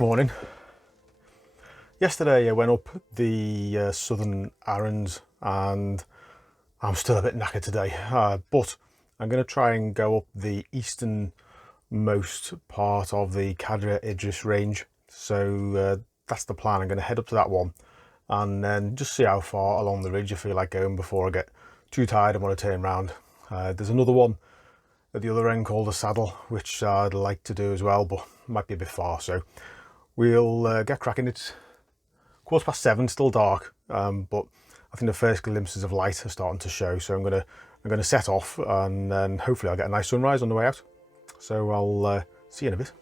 Morning. Yesterday I went up the southern Arrans and I'm still a bit knackered today, but I'm going to try and go up the easternmost part of the Cadair Idris range. So that's the plan. I'm going to head up to that one and then just see how far along the ridge I feel like going before I get too tired and want to turn around. There's another one at the other end called the Saddle, which I'd like to do as well, but might be a bit far. So we'll get cracking. It's 7:15, still dark, but I think the first glimpses of light are starting to show. So I'm gonna set off, and then hopefully I'll get a nice sunrise on the way out. So I'll see you in a bit.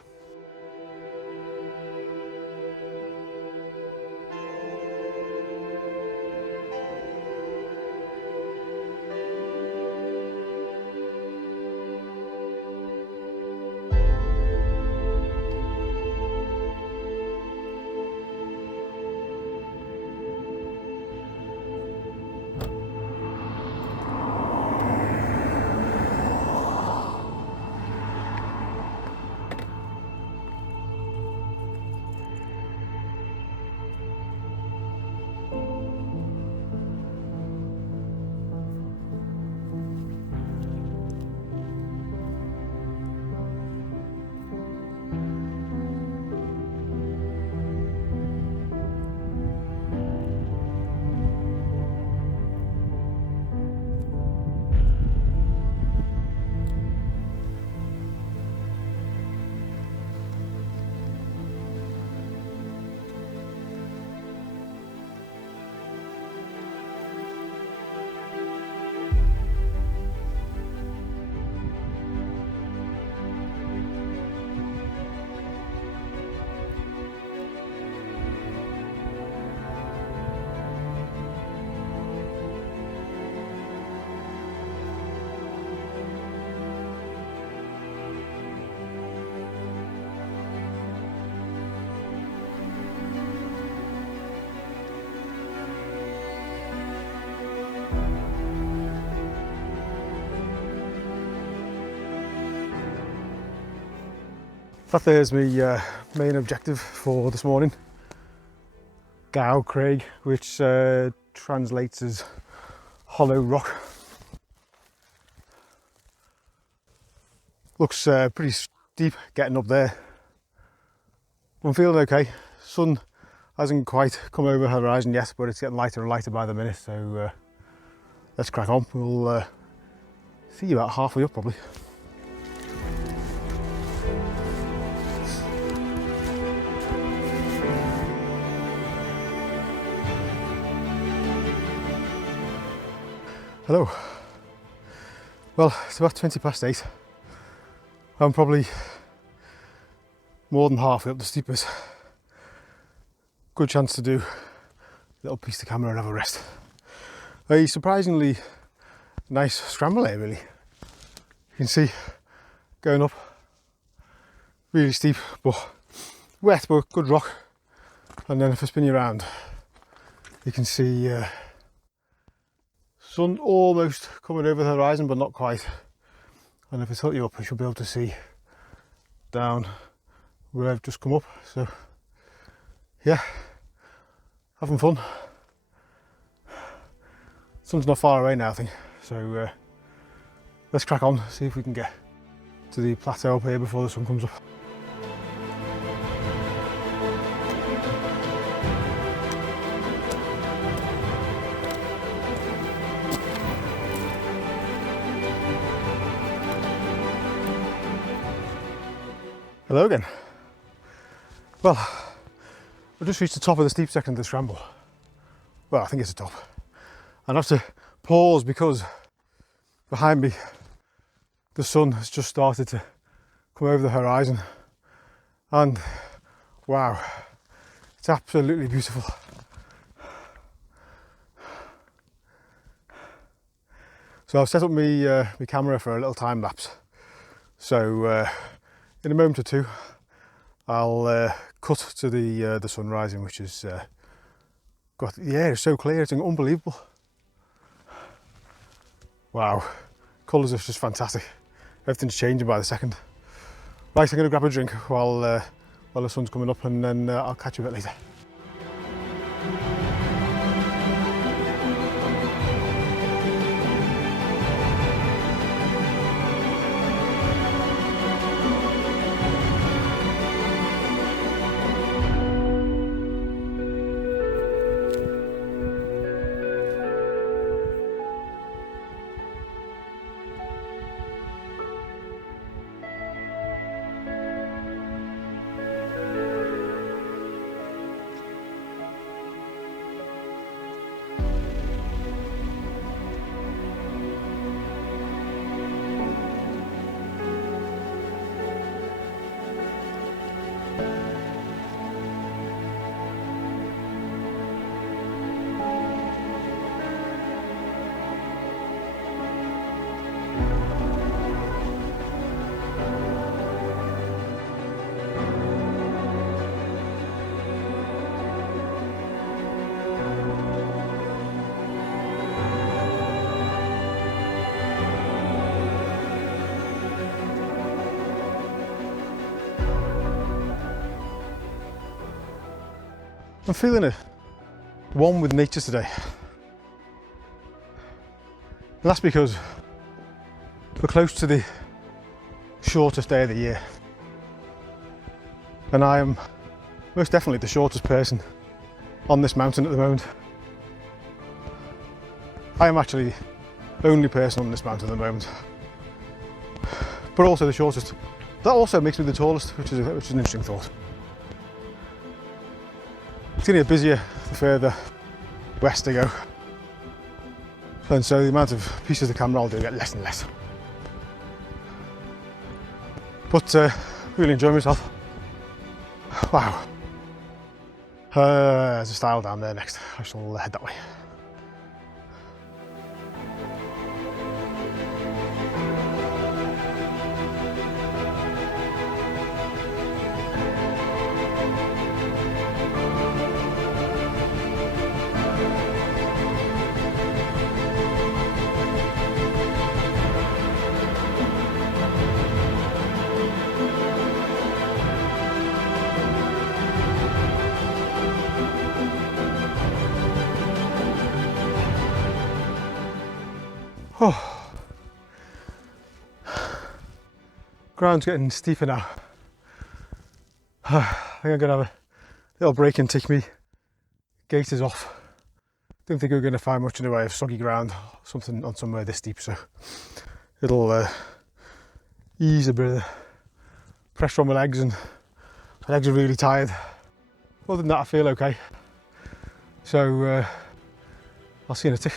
That there's my main objective for this morning, Gau Graig, which translates as hollow rock. Looks pretty steep getting up there. I'm feeling okay. Sun hasn't quite come over the horizon yet, but it's getting lighter and lighter by the minute, so let's crack on. We'll see you about halfway up probably. Hello. Well, it's about 8:20. I'm probably more than halfway up the steepest. Good chance to do a little piece to camera and have a rest. A surprisingly nice scramble here, really. You can see going up, really steep, but wet, but good rock. And then if I spin you around, you can see sun almost coming over the horizon, but not quite. And if I tilt you up, you should be able to see down where I've just come up. So yeah, having fun. Sun's not far away now, I think. So let's crack on, see if we can get to the plateau up here before the sun comes up. Hello again. Well, I've just reached the top of the steep section of the scramble. Well, I think it's the top. And I have to pause because behind me the sun has just started to come over the horizon. And wow, it's absolutely beautiful. So I've set up my camera for a little time lapse. So in a moment or two, I'll cut to the sun rising, which is got the air is so clear, it's unbelievable. Wow, colours are just fantastic. Everything's changing by the second. Right, I'm going to grab a drink while while the sun's coming up, and then I'll catch you a bit later. I'm feeling it one with nature today. And that's because we're close to the shortest day of the year. And I am most definitely the shortest person on this mountain at the moment. I am actually the only person on this mountain at the moment, but also the shortest. That also makes me the tallest, which is an interesting thought. It's going to get busier the further west I go, and so the amount of pieces of the camera I'll do get less and less. But really enjoying myself. Wow. There's a stile down there next. I shall head that way. Oh, ground's getting steeper now. I think I'm gonna have a little break and take me gaiters off. Don't think we're gonna find much in the way of soggy ground, something on somewhere this steep, so it'll ease a bit of pressure on my legs, and my legs are really tired. Other than that, I feel okay. So I'll see you in a tick.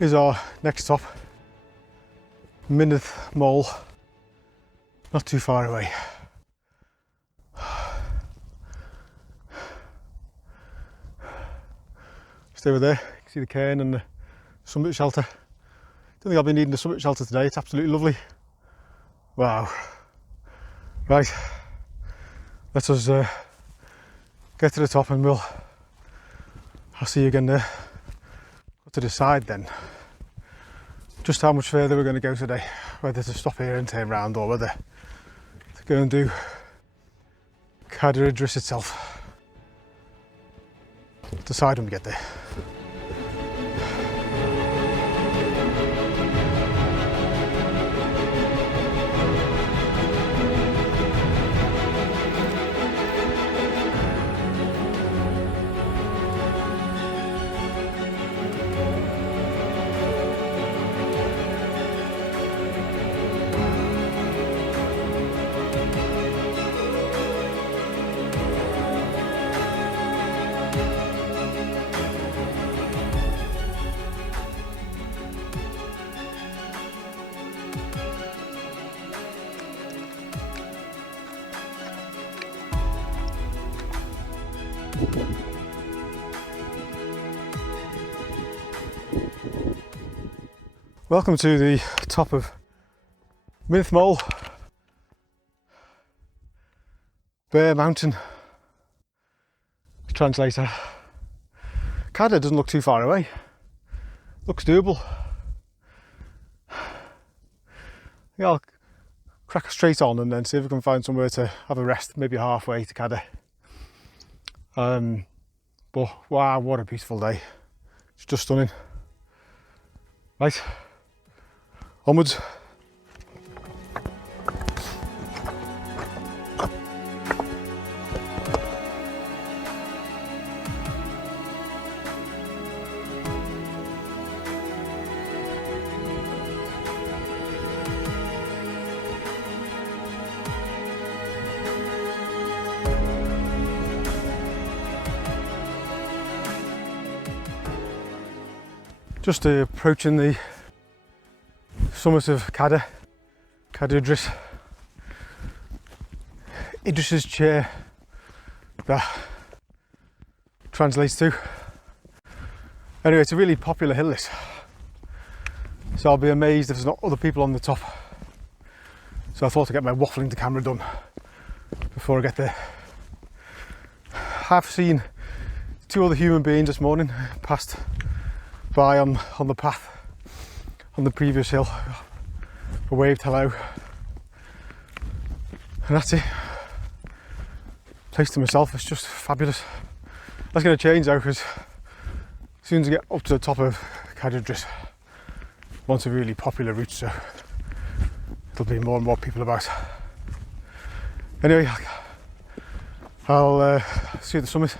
Is our next stop, Mynydd Moel, not too far away. Stay over there, you can see the cairn and the summit shelter. Don't think I'll be needing the summit shelter today, it's absolutely lovely. Wow. Right, let us get to the top and I'll see you again there. To decide then just how much further we're going to go today, whether to stop here and turn around or whether to go and do Cadair Idris itself. Decide when we get there. Welcome to the top of Mynydd Moel, Bear Mountain. Translator. Cadair doesn't look too far away. Looks doable. Yeah, I'll crack straight on and then see if we can find somewhere to have a rest, maybe halfway to Cadair. But wow, what a beautiful day. It's just stunning. Right, onwards. Just approaching the summit of Cadair Idris. Idris's chair, that translates to. Anyway, it's a really popular hill this, so I'll be amazed if there's not other people on the top. So I thought I'd get my waffling to camera done before I get there. I've seen 2 other human beings this morning passed by on the path on the previous hill. I waved hello, and that's it. Place to myself, it's just fabulous. That's going to change though, because as soon as I get up to the top of Cadair Idris, once a really popular route, so there'll be more and more people about. Anyway, I'll see you at the summit.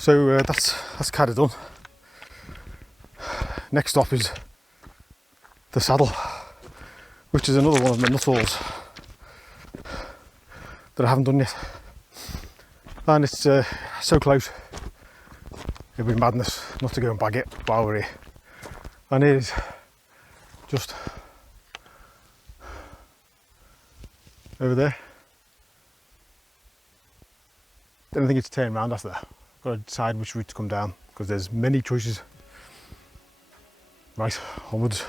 So that's Cadair done. Next stop is the saddle, which is another one of my Nuttalls that I haven't done yet. And it's so close, it'd be madness not to go and bag it while we're here. And it is just over there. Then I think it's turn round after that. Got to decide which route to come down because there's many choices. Right, onwards.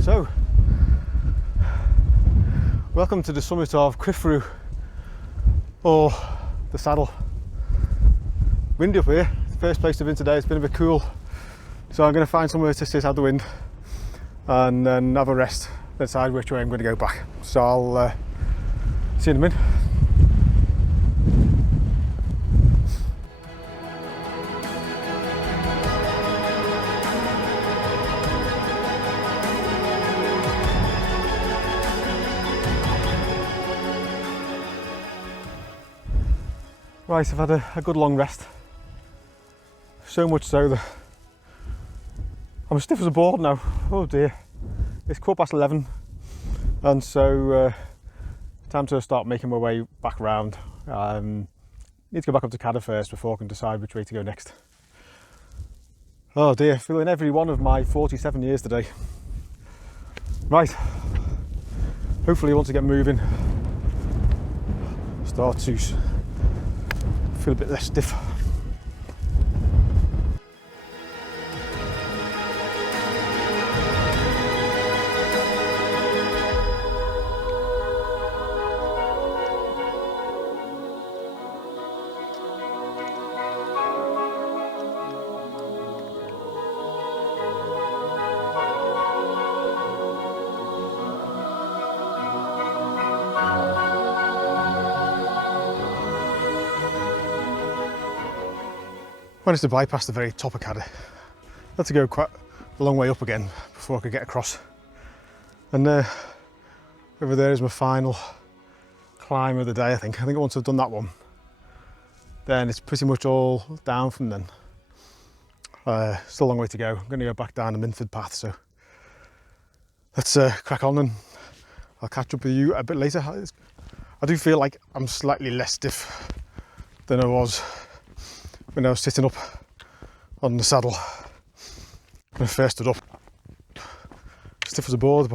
So, welcome to the summit of Cyfrwy, or the saddle. Windy up here, first place I've been today, it's been a bit cool. So I'm going to find somewhere to sit out the wind and then have a rest, decide which way I'm going to go back. So I'll see you in a minute. Right, I've had a good long rest. So much so that I'm stiff as a board now. Oh dear. It's 11:15, and so time to start making my way back round. Need to go back up to Cadair first before I can decide which way to go next. Oh dear, feeling every one of my 47 years today. Right, hopefully I want to get moving, start to feel a bit less stiff. Managed to bypass the very top of Cadair. Had to go quite a long way up again before I could get across. And over there is my final climb of the day, I think. Once I've done that one, then it's pretty much all down from then. Still a long way to go. I'm going to go back down the Mynydd path, so let's crack on and I'll catch up with you a bit later. I do feel like I'm slightly less stiff than I was when I was sitting up on the saddle when I first stood up. Stiff as a board,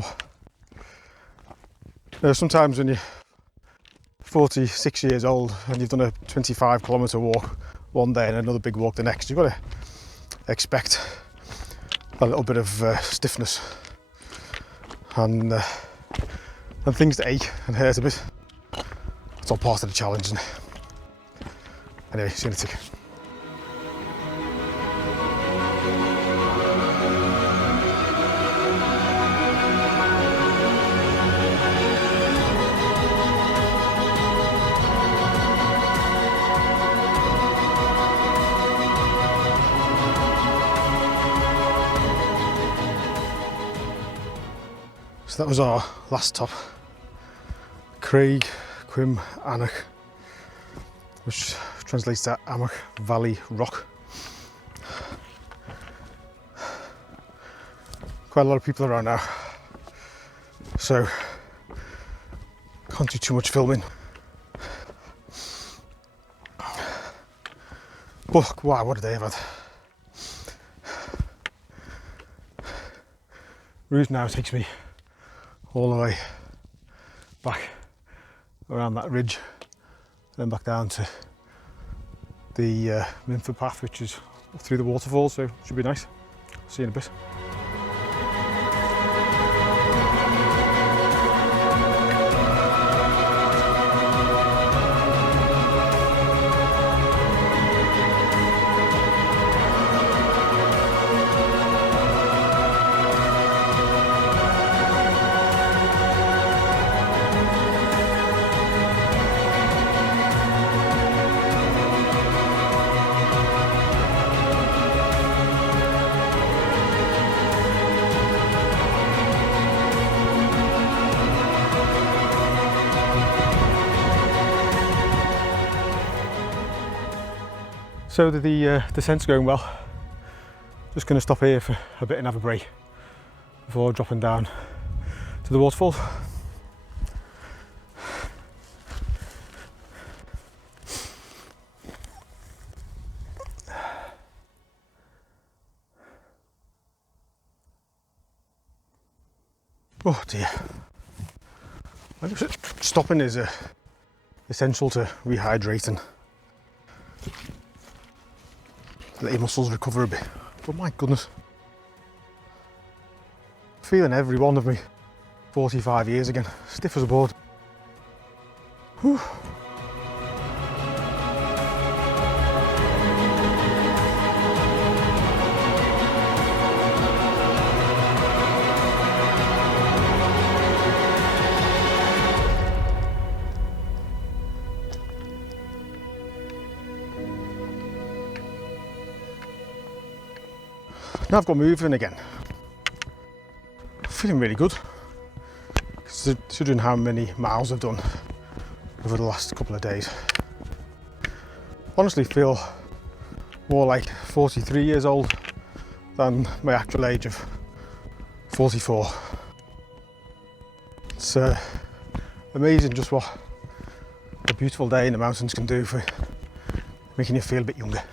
but sometimes when you're 46 years old and you've done a 25-kilometre walk one day and another big walk the next, you've got to expect a little bit of stiffness and things that ache and hurt a bit. It's all part of the challenge, isn't it? Anyway, see you in a tick. So that was our last stop, Craig Cwm Amarch, which translates to Amarch Valley Rock. Quite a lot of people around now, so can't do too much filming. But wow, what a day I've had. Route now takes me all the way back around that ridge, then back down to the Mynydd path, which is through the waterfall, so it should be nice. See you in a bit. So the descent's going well. Just going to stop here for a bit and have a break before dropping down to the waterfall. Oh dear. Stopping is essential to rehydrating. Let your muscles recover a bit. But my goodness, feeling every one of me 45 years again, stiff as a board. Whew. Now I've got moving again. Feeling really good, considering how many miles I've done over the last couple of days. Honestly feel more like 43 years old than my actual age of 44. It's amazing just what a beautiful day in the mountains can do for making you feel a bit younger.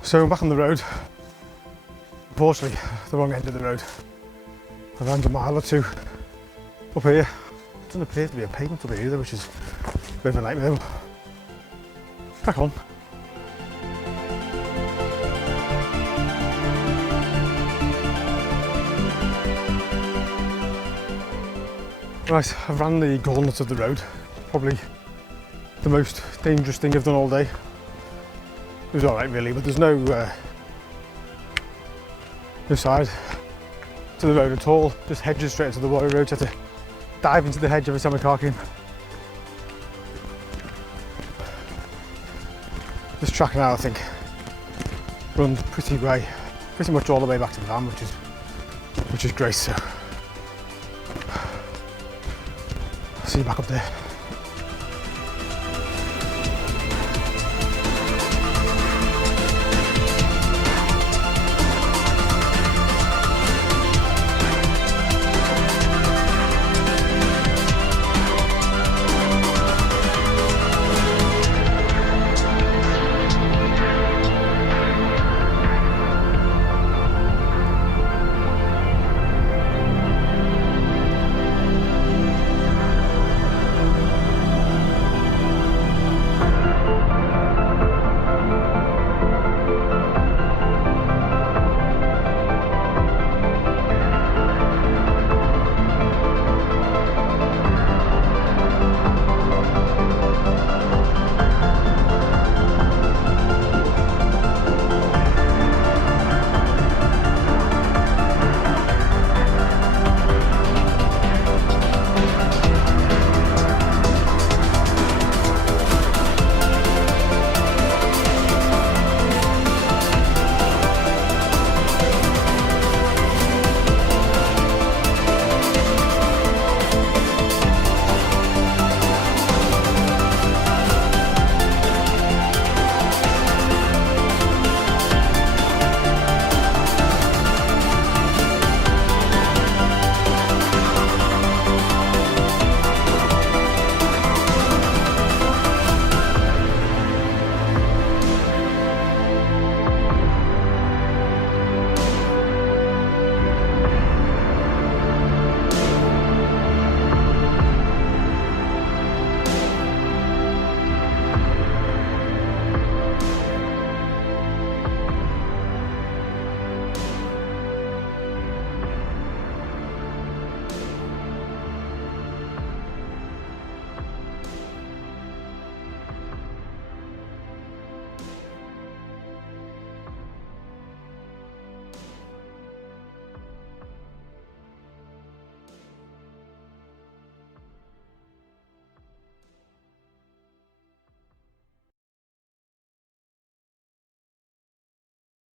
So I'm back on the road. Unfortunately, the wrong end of the road. Around a mile or two up here. It doesn't appear to be a pavement up here either, which is a bit of a nightmare. Crack on. Right, I've ran the gauntlet of the road. Probably the most dangerous thing I've done all day. It was alright really, but there's no side to the road at all, just hedges straight into the water road. You have to dive into the hedge every time a car came. This track now I think runs pretty much all the way back to the van, which is great. So I'll see you back up there.